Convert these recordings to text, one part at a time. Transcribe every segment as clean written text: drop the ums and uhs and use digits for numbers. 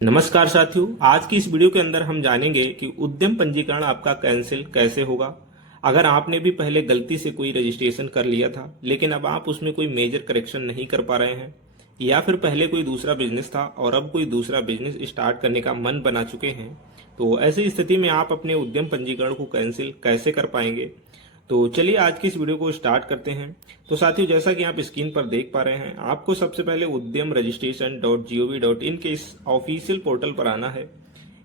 नमस्कार साथियों, आज की इस वीडियो के अंदर हम जानेंगे कि उद्यम पंजीकरण आपका कैंसिल कैसे होगा। अगर आपने भी पहले गलती से कोई रजिस्ट्रेशन कर लिया था लेकिन अब आप उसमें कोई मेजर करेक्शन नहीं कर पा रहे हैं, या फिर पहले कोई दूसरा बिजनेस था और अब कोई दूसरा बिजनेस स्टार्ट करने का मन बना चुके हैं, तो ऐसी स्थिति में आप अपने उद्यम पंजीकरण को कैंसिल कैसे कर पाएंगे। तो चलिए आज की इस वीडियो को स्टार्ट करते हैं। तो साथियों, जैसा कि आप स्क्रीन पर देख पा रहे हैं, आपको सबसे पहले उद्यम रजिस्ट्रेशन .gov.in के इस ऑफिशियल पोर्टल पर आना है।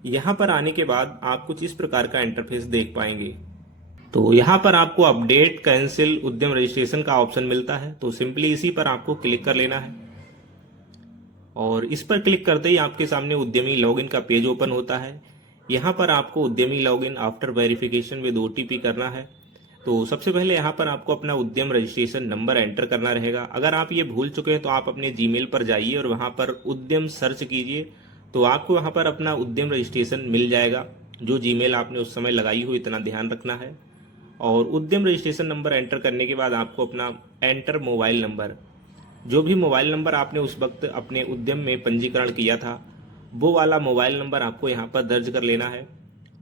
यहाँ पर आने के बाद आप कुछ इस प्रकार का इंटरफेस देख पाएंगे। तो यहाँ पर आपको अपडेट कैंसिल उद्यम रजिस्ट्रेशन का ऑप्शन मिलता है, तो सिंपली इसी पर आपको क्लिक कर लेना है और इस पर क्लिक करते ही आपके सामने उद्यमी लॉगिन का पेज ओपन होता है। यहाँ पर आपको उद्यमी login after verification with OTP करना है। तो सबसे पहले यहाँ पर आपको अपना उद्यम रजिस्ट्रेशन नंबर एंटर करना रहेगा। अगर आप ये भूल चुके हैं तो आप अपने जीमेल पर जाइए और वहाँ पर उद्यम सर्च कीजिए, तो आपको वहाँ पर अपना उद्यम रजिस्ट्रेशन मिल जाएगा। जो जीमेल आपने उस समय लगाई हो, इतना ध्यान रखना है। और उद्यम रजिस्ट्रेशन नंबर एंटर करने के बाद आपको अपना एंटर मोबाइल नंबर, जो भी मोबाइल नंबर आपने उस वक्त अपने उद्यम में पंजीकरण किया था, वो वाला मोबाइल नंबर आपको यहाँ पर दर्ज कर लेना है।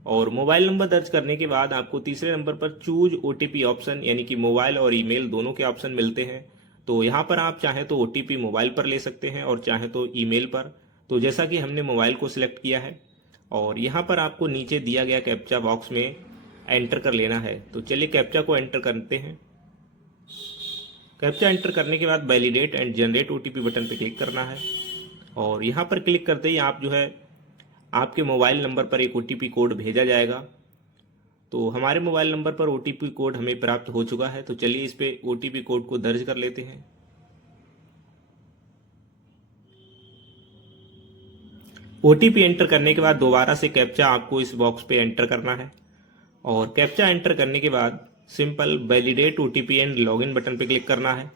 और मोबाइल नंबर दर्ज करने के बाद आपको तीसरे नंबर पर चूज OTP ऑप्शन, यानी कि मोबाइल और ईमेल दोनों के ऑप्शन मिलते हैं। तो यहाँ पर आप चाहें तो OTP मोबाइल पर ले सकते हैं और चाहें तो ईमेल पर। तो जैसा कि हमने मोबाइल को सिलेक्ट किया है, और यहाँ पर आपको नीचे दिया गया कैप्चा बॉक्स में एंटर कर लेना है। तो चलिए कैप्चा को एंटर करते हैं। कैप्चा एंटर करने के बाद validate and generate OTP button पर क्लिक करना है और यहाँ पर क्लिक करते ही आप जो है आपके मोबाइल नंबर पर एक OTP कोड भेजा जाएगा। तो हमारे मोबाइल नंबर पर OTP कोड हमें प्राप्त हो चुका है। तो चलिए इस पे OTP कोड को दर्ज कर लेते हैं। OTP एंटर करने के बाद दोबारा से कैप्चा आपको इस बॉक्स पे एंटर करना है और कैप्चा एंटर करने के बाद simple validate OTP and login button पे क्लिक करना है।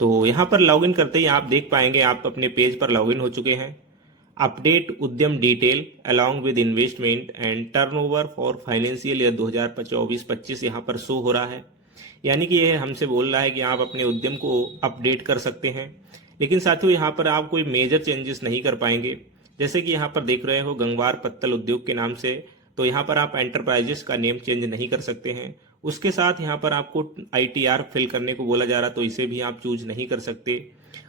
तो यहाँ पर लॉगिन करते ही आप देख पाएंगे आप अपने पेज पर लॉगिन हो चुके हैं। अपडेट उद्यम detail along with investment and turnover for financial year 2024-25 यहाँ पर शो हो रहा है। यानी कि यह हमसे बोल रहा है कि आप अपने उद्यम को अपडेट कर सकते हैं। लेकिन साथियों, यहाँ पर आप कोई मेजर चेंजेस नहीं कर पाएंगे। जैसे कि यहाँ पर देख रहे हो गंगवार पत्तल उद्योग के नाम से, तो यहाँ पर आप एंटरप्राइजेस का नेम चेंज नहीं कर सकते हैं। उसके साथ यहाँ पर आपको ITR फिल करने को बोला जा रहा, तो इसे भी आप चूज नहीं कर सकते।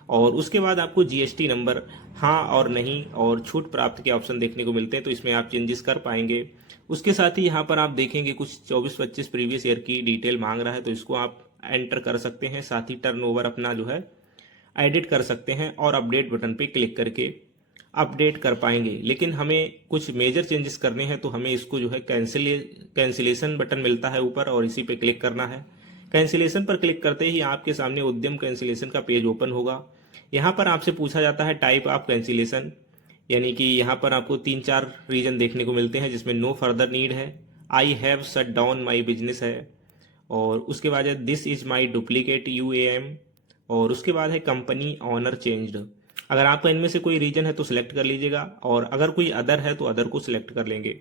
और उसके बाद आपको GST नंबर, हाँ और नहीं और छूट प्राप्त के ऑप्शन देखने को मिलते हैं, तो इसमें आप चेंजेस कर पाएंगे। उसके साथ ही यहाँ पर आप देखेंगे कुछ 24-25 प्रीवियस ईयर की डिटेल मांग रहा है, तो इसको आप एंटर कर सकते हैं। साथ ही टर्नओवर अपना जो है एडिट कर सकते हैं और अपडेट बटन पे क्लिक करके अपडेट कर पाएंगे। लेकिन हमें कुछ मेजर चेंजेस करने हैं, तो हमें इसको जो है कैंसिलेशन बटन मिलता है ऊपर, और इसी पे क्लिक करना है। कैंसिलेशन पर क्लिक करते ही आपके सामने उद्यम कैंसिलेशन का पेज ओपन होगा। यहाँ पर आपसे पूछा जाता है टाइप ऑफ कैंसिलेशन, यानी कि यहाँ पर आपको 3-4 रीजन देखने को मिलते हैं, जिसमें नो फर्दर नीड है, I have shut down my business है, और उसके बाद है this is my duplicate UAM, और उसके बाद है कंपनी ऑनर चेंज्ड। अगर आपका इनमें से कोई रीजन है तो सिलेक्ट कर लीजिएगा, और अगर कोई अदर है तो अदर को सिलेक्ट कर लेंगे।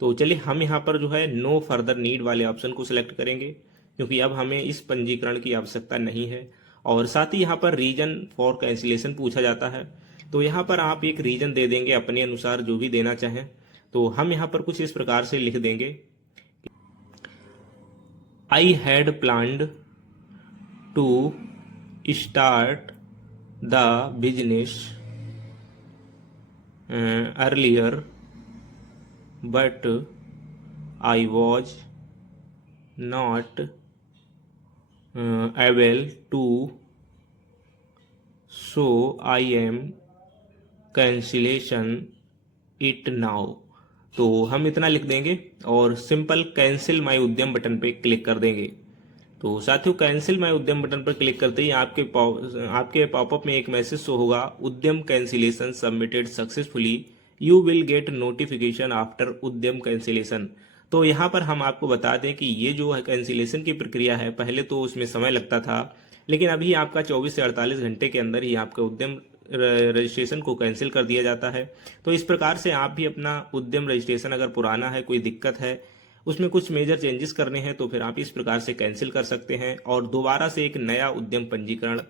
तो चलिए हम यहाँ पर जो है नो फर्दर नीड वाले ऑप्शन को सिलेक्ट करेंगे, क्योंकि अब हमें इस पंजीकरण की आवश्यकता नहीं है। और साथ ही यहाँ पर रीजन फॉर कैंसिलेशन पूछा जाता है, तो यहाँ पर आप एक रीजन दे देंगे अपने अनुसार जो भी देना चाहें। तो हम यहाँ पर कुछ इस प्रकार से लिख देंगे, I had planned to start the business earlier, but I was not able to, so I am cancellation it now। तो हम इतना लिख देंगे और सिंपल कैंसिल माई उद्यम बटन पे क्लिक कर देंगे। तो साथियों, कैंसिल माई उद्यम बटन पर क्लिक करते ही आपके पॉपअप में एक मैसेज शो होगा, उद्यम cancellation submitted successfully, you will get notification after उद्यम कैंसिलेशन। तो यहाँ पर हम आपको बता दें कि ये जो है कैंसिलेशन की प्रक्रिया है, पहले तो उसमें समय लगता था, लेकिन अभी आपका 24 से 48 घंटे के अंदर ही आपका उद्यम रजिस्ट्रेशन को कैंसिल कर दिया जाता है। तो इस प्रकार से आप भी अपना उद्यम रजिस्ट्रेशन, अगर पुराना है, कोई दिक्कत है, उसमें कुछ मेजर चेंजेस करने हैं, तो फिर आप इस प्रकार से कैंसिल कर सकते हैं और दोबारा से एक नया उद्यम पंजीकरण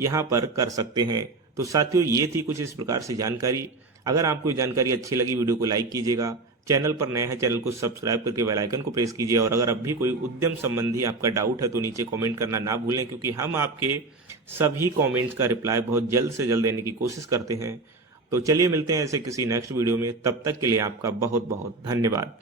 यहाँ पर कर सकते हैं। तो साथियों ये थी कुछ इस प्रकार से जानकारी। अगर आपको ये जानकारी अच्छी लगी वीडियो को लाइक कीजिएगा, चैनल पर नया है चैनल को सब्सक्राइब करके बेल आइकन को प्रेस कीजिए, और अगर अब भी कोई उद्यम संबंधी आपका डाउट है तो नीचे कमेंट करना ना भूलें, क्योंकि हम आपके सभी कमेंट्स का रिप्लाई बहुत जल्द से जल्द देने की कोशिश करते हैं। तो चलिए मिलते हैं ऐसे किसी नेक्स्ट वीडियो में, तब तक के लिए आपका बहुत बहुत धन्यवाद।